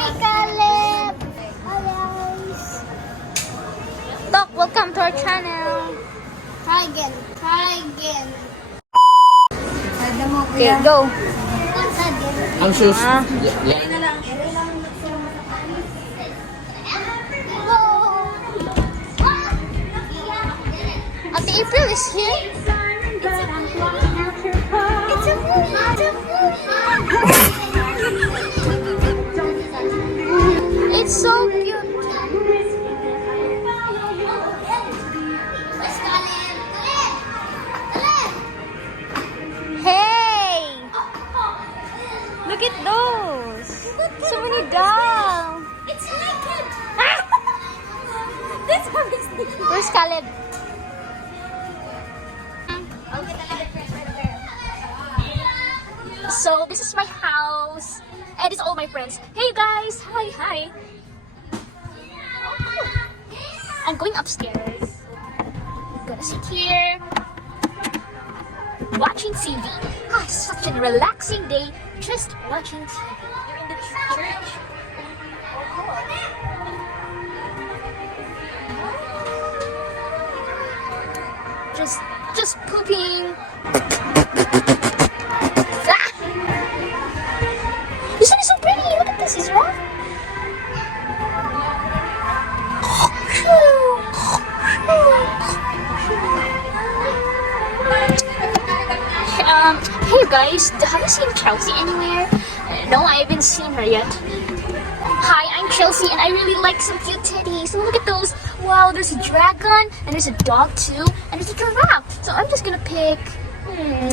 Hi, Caleb. Hi, guys. Doc, welcome to our channel. Try again. Try again. Okay, go. Once again. Ang shoes. Ah. Ate April is here. It's a movie. It's a movie. It's so cute. Where's Caleb? Caleb. Hey! Look at those. So many dolls. It's naked. This one is naked. Where's Caleb? So this is my house, and it's all my friends. Hey guys, hi. I'm going upstairs. Gonna sit here, watching TV. Ah, such a relaxing day, just watching TV. You're in the church. Just pooping. This one is so pretty. Look at this, Isra. Hey guys, have you seen Chelsea anywhere? No, I haven't seen her yet. Hi, I'm Chelsea, and I really like some cute teddies. Look at those. Wow, there's a dragon, and there's a dog too, and there's a giraffe. So I'm just gonna pick.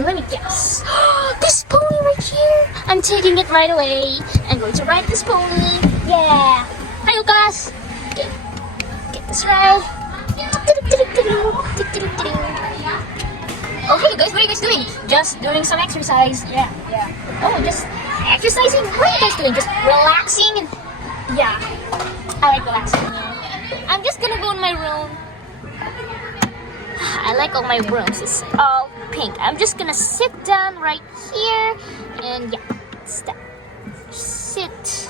Let me guess. This pony right here. I'm taking it right away. I'm going to ride this pony. Yeah. Hi, Lucas. Get this right. Oh, hey guys, what are you guys doing? Just doing some exercise. Yeah. Oh, just exercising. What are you guys doing? Just relaxing? Yeah. I like relaxing. Yeah. I'm just gonna go in my room. I like all my rooms. It's all pink. I'm just gonna sit down right here and yeah, sit.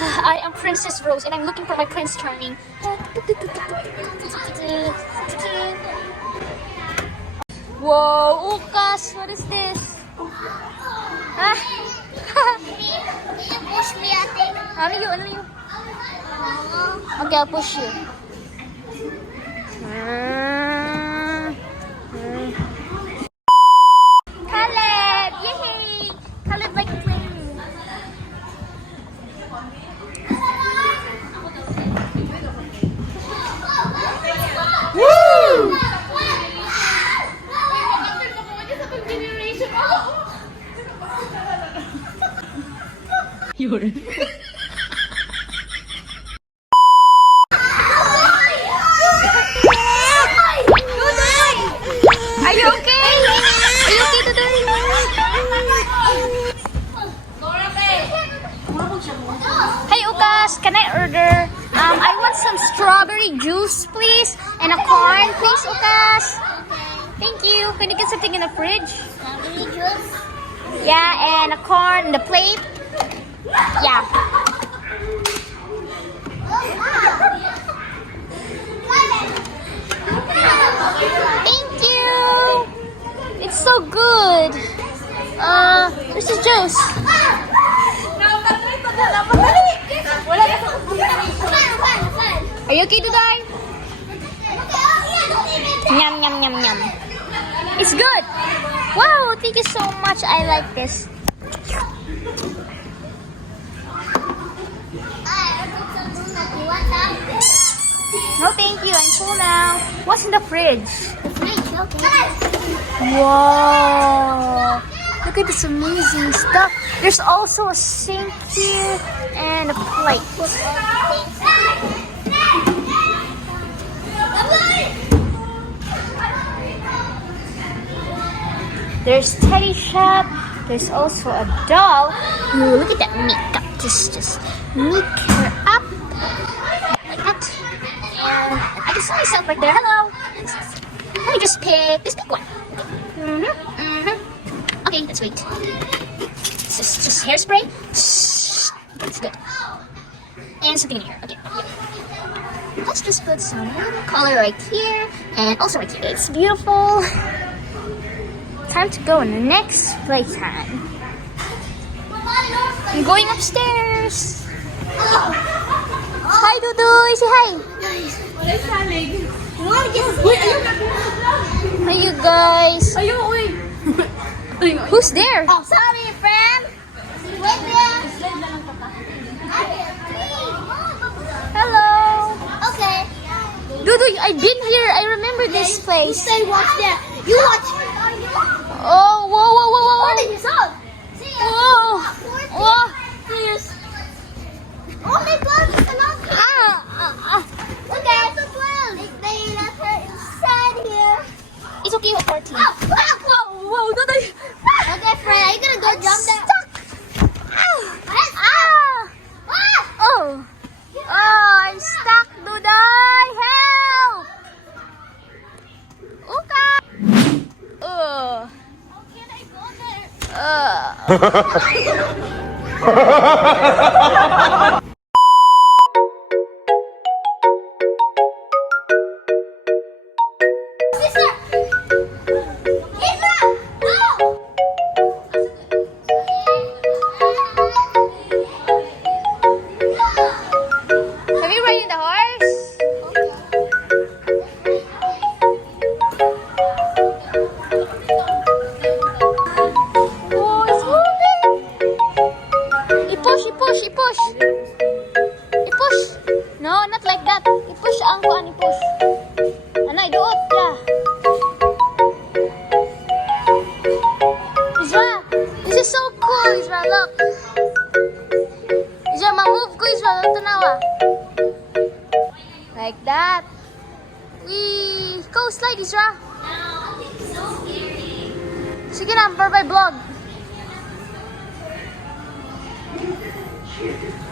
I am Princess Rose and I'm looking for my Prince Charming. Whoa, Ukas, what is this? Huh? Push me, ate. Ano yun? Okay, I'll push you. Caleb! Yay! Caleb like playing. Woo! Yun. Are you okay? Are you okay today? Hey Ukas, can I order? I want some strawberry juice, please, and a corn, please, Ukas. Thank you. Can you get something in the fridge? Strawberry juice. Yeah, and a corn in the plate. Yeah. Thank you. It's so good. Where's the juice? Are you okay to die? Yum, yum, yum, yum. It's good. Wow, thank you so much. I like this. No, thank you. I'm full now. What's in the fridge? Wow. Look at this amazing stuff. There's also a sink here and a plate. There's teddy shop. There's also a doll. Ooh, look at that makeup. Just make her up like that. And I can see myself right there. Hello. Let me just pick one. hairspray. It's good. And something in here. Okay. Let's just put some color right here and also right here. It's beautiful. Time to go in the next playtime. I'm going upstairs. Hi, Dudu. Say hi. Hi, you guys. Who's there? Oh, sorry, friend. Wait there. Hello. Okay. Dudu, I've been here. I remember this place. Stay watch there. You watch. Oh, whoa, whoa, whoa, whoa, 40 years old. See ya. whoa. Whoa. Yes. Only 12 is enough. Okay, so 12. They let her inside here. It's okay with 14. Whoa, Dudu. Okay, friend, are you gonna go jump there? Oh. Oh, I'm stuck, Duday. Help. Okay. Can I go there? Sister! Isla! No! Have you ridden the horse? Oh, it's moving. I-push, i-push, i-push. I-push. No, not like that. I-push ang kuan, i-push. Ano, iduot ya. Isra, this is so cool, Isra. Look. Isra, ma-move ko, Isra. Tanawa. Like that. Wee! Go slide, Isra. Sige na, bye vlog.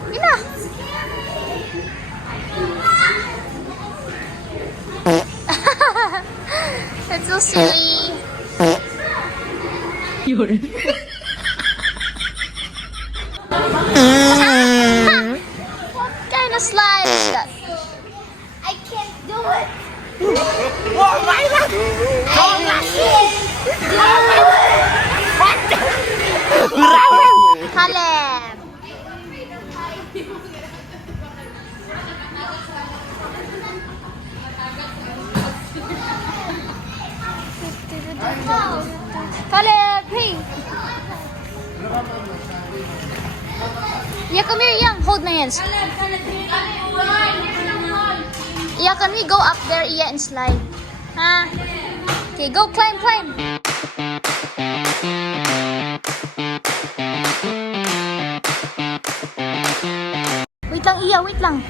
Sige na. That's so silly. What kind of slide is that? I can't do it. Caleb. Caleb, hey. Yeah, come here, Yang. Hold my hands. Yeah, can we go up there, yeah, and slide? Huh? Okay, go climb, climb. Wait lang, Iya, wait lang.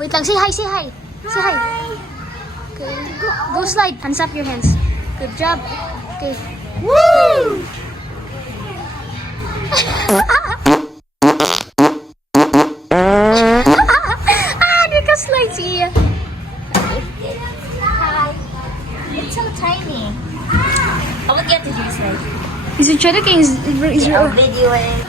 Wait lang, say hi, say hi. Say hi. Okay, go slide. Hands up your hands. Good job. Okay. Woo! Slide si Iya. It's so tiny. I would get to use it. Is it trying to is I'll video it.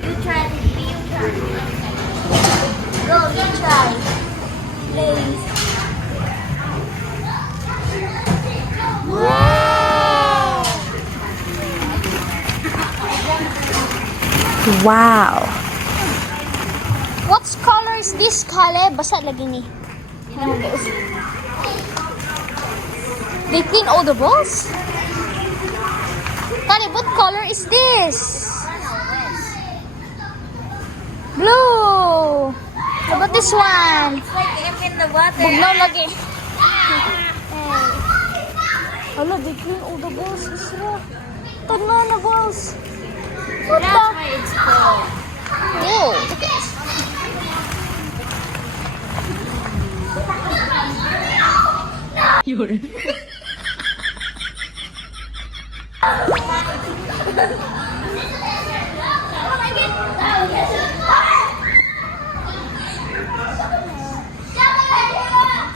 You try. You try. Go, you try. Please. Wow. What color is this, Kale? Basa lagi ni. They clean all the balls? Kale, what color is this? Blue. How about this one? It's like I'm in the water. Bugnaw lagi. Hala, they clean all the balls. Isra. Tagna na balls. What That's the? why it's cold. Oh, look at this.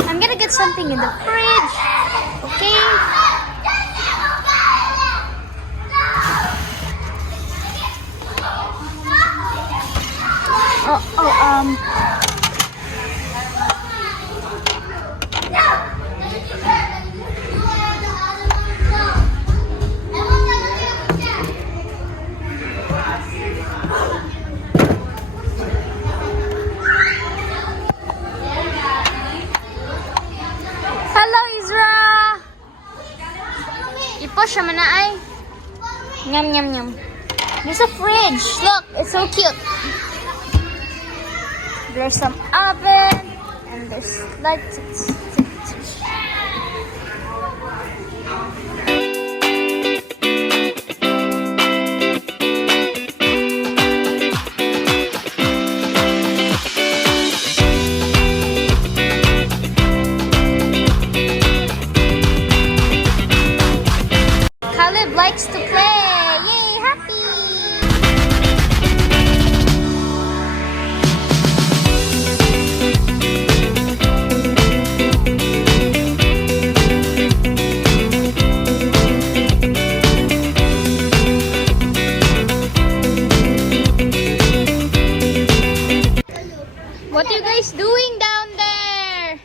I'm gonna get get something in the fridge. Okay? Oh, hello, Isra! I-push naman na ay. Nyam, nyam, nyam. There's a fridge. Look, it's so cute. There's some oven. And there's lights. Caleb likes to play. Yay, happy! What are you guys doing down there?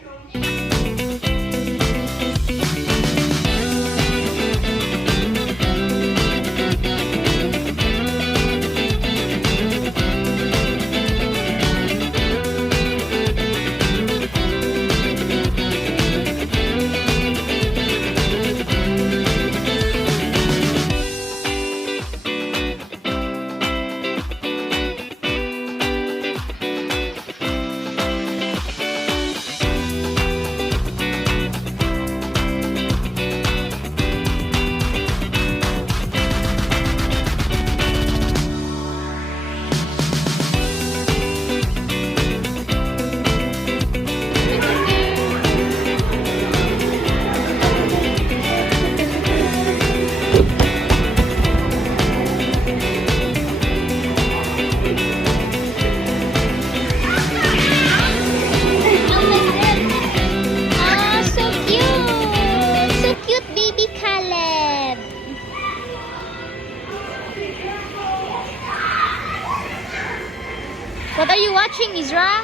What are you watching, Isra?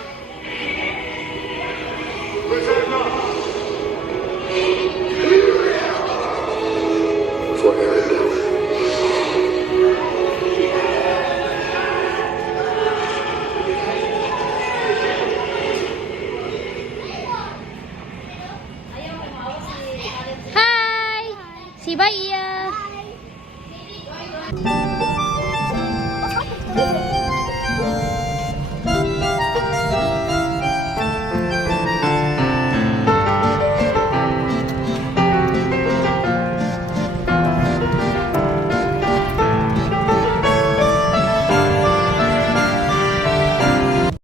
Hi! Si Baya!